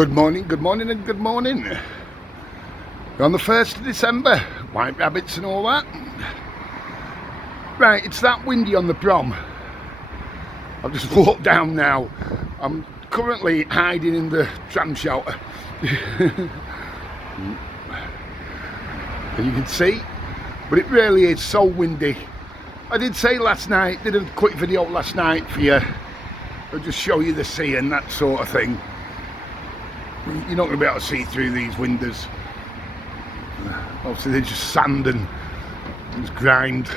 Good morning and good morning. We're on the 1st of December, white rabbits and all that. Right, it's that windy on the prom. I've just walked down now. I'm currently hiding in the tram shelter. As you can see, but it really is so windy. I did say last night, did a quick video last night for you. I'll just show you the sea and that sort of thing. You're not going to be able to see through these windows. Obviously they're just sand and it's grind.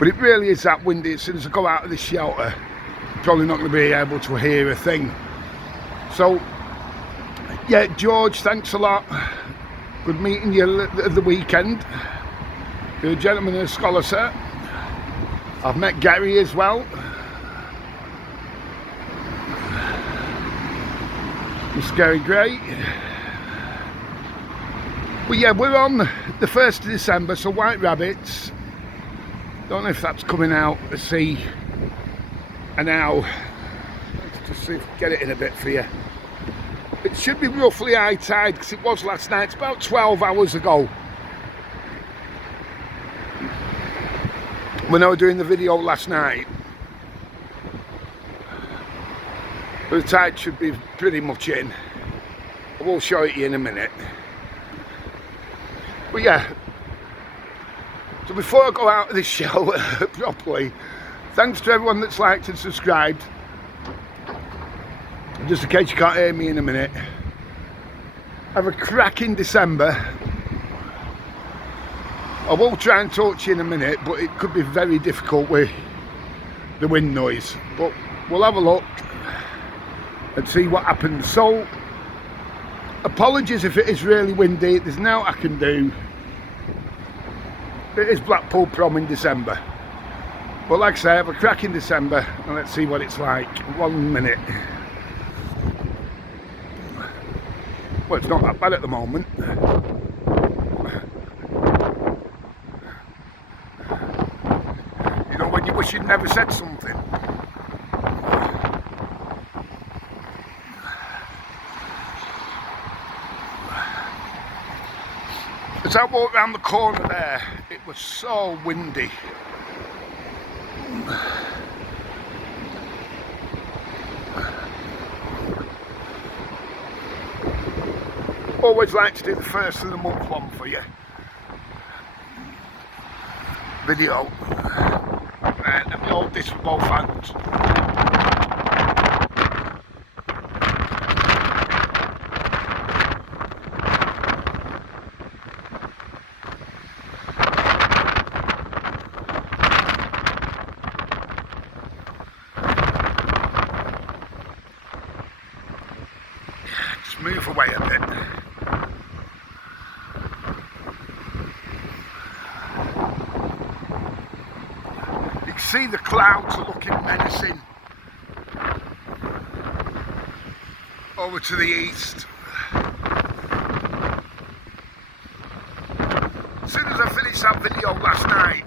But it really is that windy. As soon as I go out of the shelter, I'm probably not going to be able to hear a thing. So, yeah, George, thanks a lot. Good meeting you at the weekend. You're a gentleman and a scholar, sir. I've met Gary as well. Miss Gary Gray. But yeah, we're on the 1st of December, so white rabbits. Don't know if that's coming out to sea. And now, let's just see if we can get it in a bit for you. It should be roughly high tide because it was last night. It's about 12 hours ago when I was doing the video last night. But the tide should be pretty much in. I will show it you in a minute. But yeah, so before I go out of this show properly, thanks to everyone that's liked and subscribed. Just in case you can't hear me in a minute, have a cracking December. I will try and talk to you in a minute, but it could be very difficult with the wind noise. But we'll have a look and see what happens. So, apologies if it is really windy. There's now I can do. It is Blackpool prom in December. But like I say, I have a cracking December, and let's see what it's like. 1 minute. Well, it's not that bad at the moment. You know when you wish you'd never said something? As I walked around the corner there, it was so windy. Always like to do the first of the month one for you. Video. Right, let me hold this with both hands. Just move away a bit. You can see the clouds are looking menacing over to the east. As soon as I finished that video last night,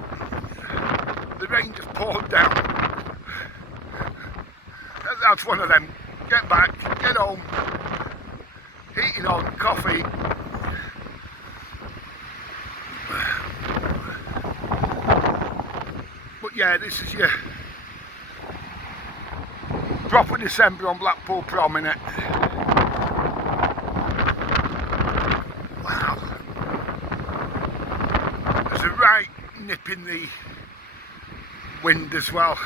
the rain just poured down. That's one of them. Get back, get home, heating on, coffee. But yeah, this is your proper December on Blackpool Promenade. Wow. There's a right nip in the wind as well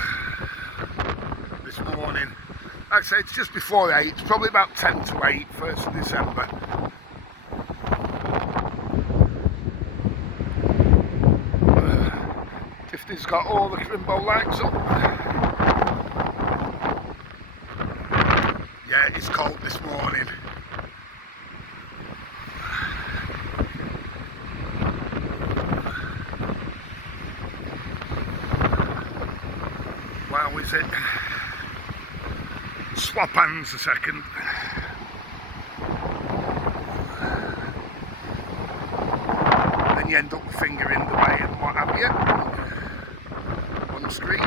this morning. Like I say, it's just before 8, it's probably about 10 to 8, 1st of December. Tiffany's got all the crimbo lights up. Yeah, it's cold this morning. Wow, is it? Swap hands a second. Then you end up with finger in the way and what have you on the screen.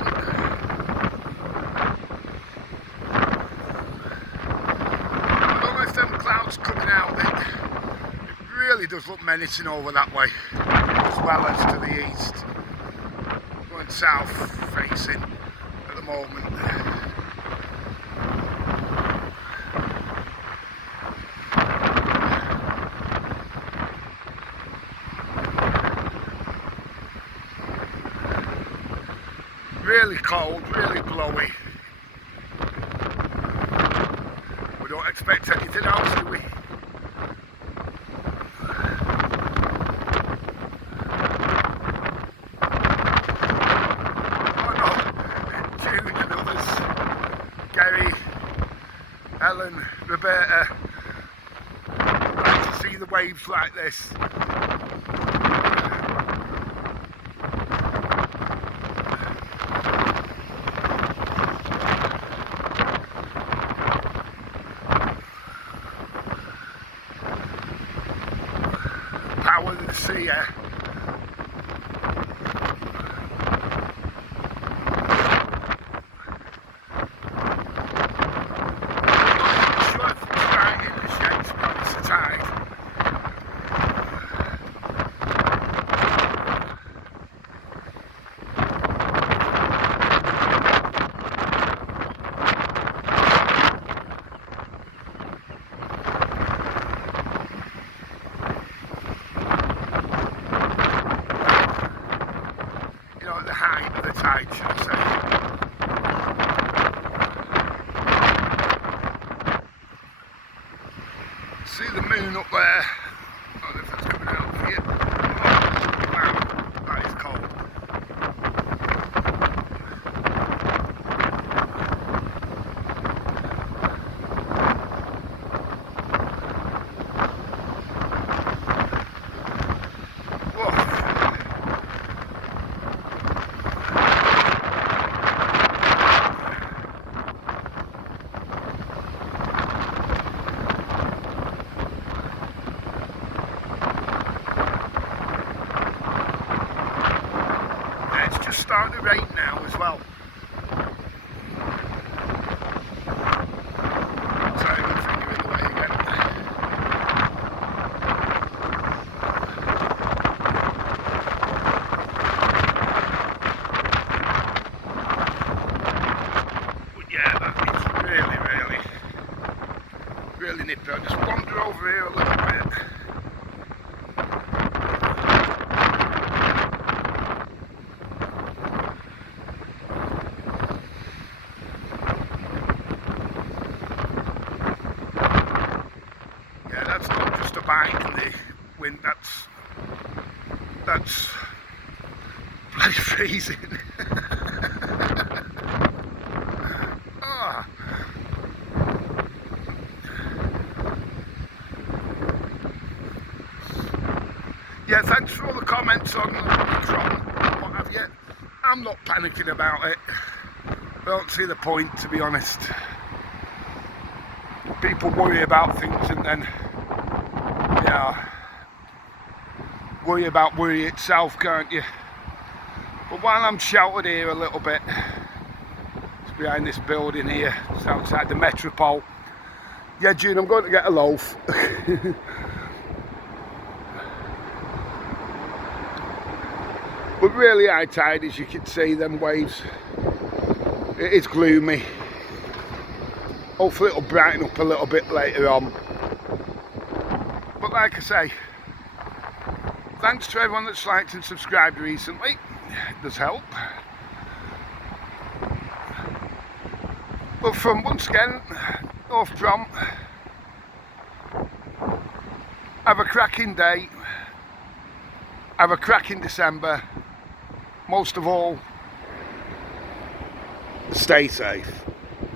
does look menacing over that way, as well as to the east. Going south facing at the moment. Really cold, really blowy. We don't expect anything else, do we? Oh no, June and others, Gary, Ellen, Roberta, like to see the waves like this. Power of the sea, eh? Sure, if it's right in the sheds, but it's the tide. The height of the tide, should I say. See the moon up there. I don't know if that's coming out for you. Oh, wow, that is cold. Whoa. It's just starting to rain now as well. Sorry, my finger in the way again. But yeah, that is really nippy. I'll just wander over here a little bit. That's not just a bike in the wind, that's bloody freezing. Oh. Yeah, thanks for all the comments on the drop and what have you. I'm not panicking about it. I don't see the point, to be honest. People worry about things and then worry about worry itself, can't you? But while I'm sheltered here a little bit, it's behind this building here, it's outside the Metropole. Yeah, June, I'm going to get a loaf. But really high tide, as you can see, them waves. It is gloomy. Hopefully it'll brighten up a little bit later on. But like I say, thanks to everyone that's liked and subscribed recently. It does help. But from, once again, North Prom, have a cracking day, have a cracking December. Most of all, stay safe.